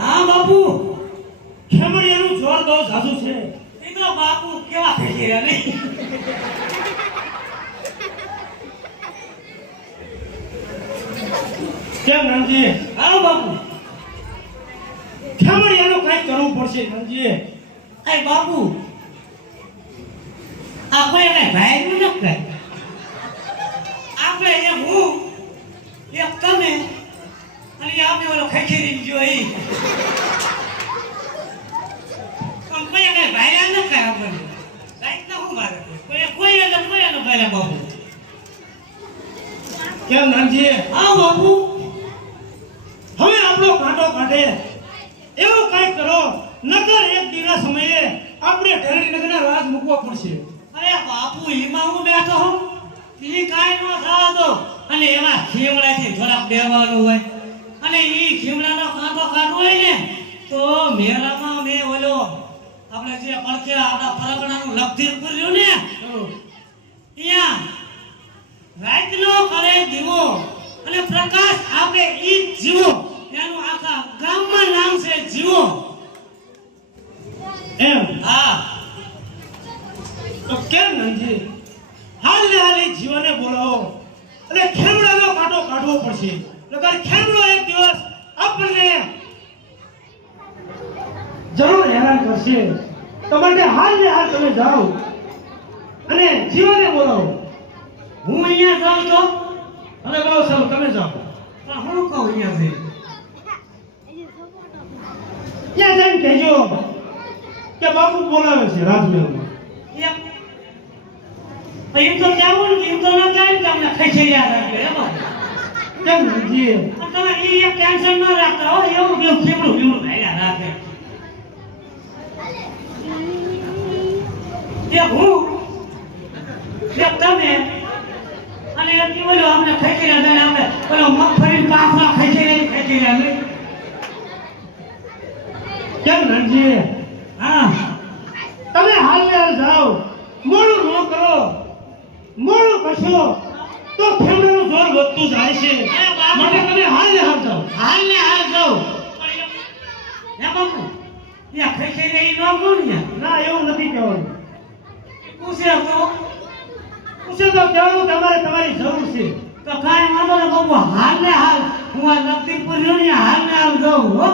હા બાપુ ખેમડિયાનું જોર બહુ જાજુ છે. એ તો બાપુ કેવા થઈ ગયા નહીં કેમ નાનજી? હા બાપુ ખેમડિયાનું કંઈક કરવું પડશે નાનજી. એ બાપુ આપણે એને ભાઈનું ન કહે આપણે એ હું એક તમે અને આપણે ઓલો ખખેરી જોઈ કોઈ એને ભાઈ ન કહે આપણને લાઈક ના હું મારે કોઈ એને ભાઈ બાપુ કેમ નાનજી? હા બાપુ હવે આપણો કાંટો કાઢે એવું કંઈક કરો, નકર એક દીના સમયે આપણે ઢેરડી નગરના રાજ મૂકવા પડશે. અરે બાપુ એમાં હું બેઠો હું ઈ કાંઈ ન થતો અને એમાં ખીમડાથી થોડાક બેવાનું હોય અને ઈ ખીમડાનો કાંટો કાઢવો હોય ને તો મેળામાં મેં ઓલો આપણે જે પડખે આપણા પરગણાનું લબ્ધિ કર્યું ને અહીંયા રાતનો કરે દીવો અને પ્રકાશ આપે ઈ જીવો એનું આખા ગામમાં નામ છે જીવો એમ? હા તો કેમ નાનજી? હાલ ને હાલ એ જીવાને બોલાવો અને ખેમડાનો કાંટો કાઢવો પડશે, નકર ખેમડો એક દિવસ આપણને જરૂર હેરાન કરશે. તો માટે હાલ ને હાલ તમે જાઓ અને જીવાને બોલાવો. હું અહીંયા જાઉં તો અને કહો સાહેબ તમે જાઓ. પણ હું કહું અહીંયા જઈ ત્યાં જઈને કહેજો કે બાપુ બોલાવે છે રાજમહેલમાં. એમ તો જાવું ને એમ તો ન જાય ને તમને ખસેડ્યા રાખે એમાં કેમ નાનજી? તમે એ એક ટેન્શન ન રાખતા હો એવું કેવું ખીમડું ભાગ્યા રાખે એક હું એક તમે અને એટલી બોલો અમને ખસેડ્યા દે આપણે પેલો મગફળી કાફલા ખસેડ્યા નહીં કેમ નાનજી? હા તમે હાલ ને હાલ જાઓ, મોડું ન કરો. મોડું કરશો તો ખેમડાનું જોર વધતું જાય છે, માટે તમે હાલ ને હાલ જાઓ. હાલ ને હાલ જાઉં હે બાપુ ત્યાં ખસેડ્યા એ ન કહું ને ના, એવું નથી કહેવાનું. પૂછે તો પૂછે તો કહેવાનું તમારે તમારી જરૂર છે. તો કાંઈ વાંધો ને બાપુ હાલ ને હાલ હું આ નક્કી પૂર્યો ને હાલ ને હાલ જાઉં હો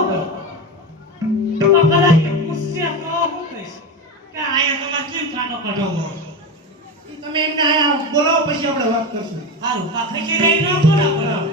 તો કદાચ પૂછશે તો હું કહીશ કે આયા તમારે કેમ કાંટો કઢાવો તમે એમને આયા બોલાવો, પછી આપણે વાત કરશું. સારું આ ખસેડ્યા એ ન કહું ને બરાબર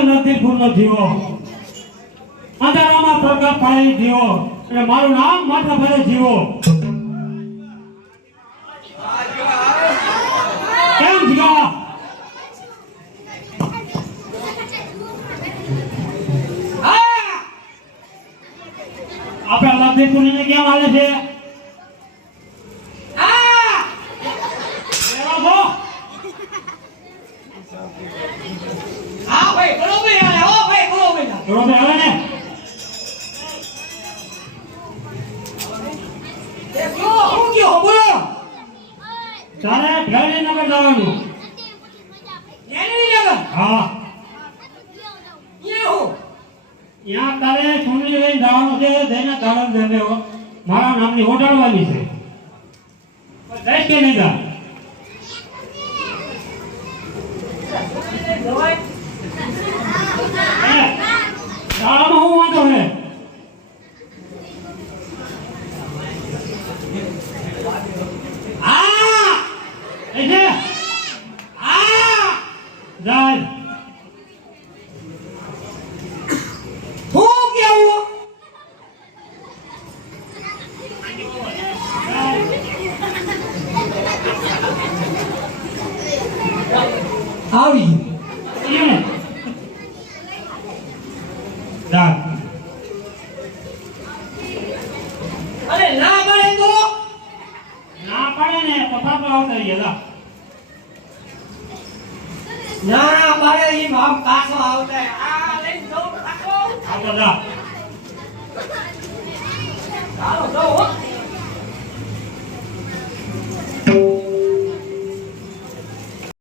નદીપુરનો જીવો અંધારામાં પ્રકાશ પાડેલી જીવો એટલે મારું નામ માથા ભરે જીવો. કેમ જીવા? આપણા નદીપુરને કેમ હાલે છે? બરોબર આવે ને? હું કયો બોલો તારે ઢેરડી નગર જવાનું. એની નગર હા, એવું ત્યાં તારે સુનલી લઈને જવાનું છે. જઈને તારણ જમે મારા નામની ઓઢાડવાની છે. જઈશ કે નહીં જા? શાળામાં હું વાંધો હે? જાય હું કેવું આવડી ગયું. એને જા અરે ના પાડે તો ના પાડે ને તો પાછો આવતા રહ્યા જા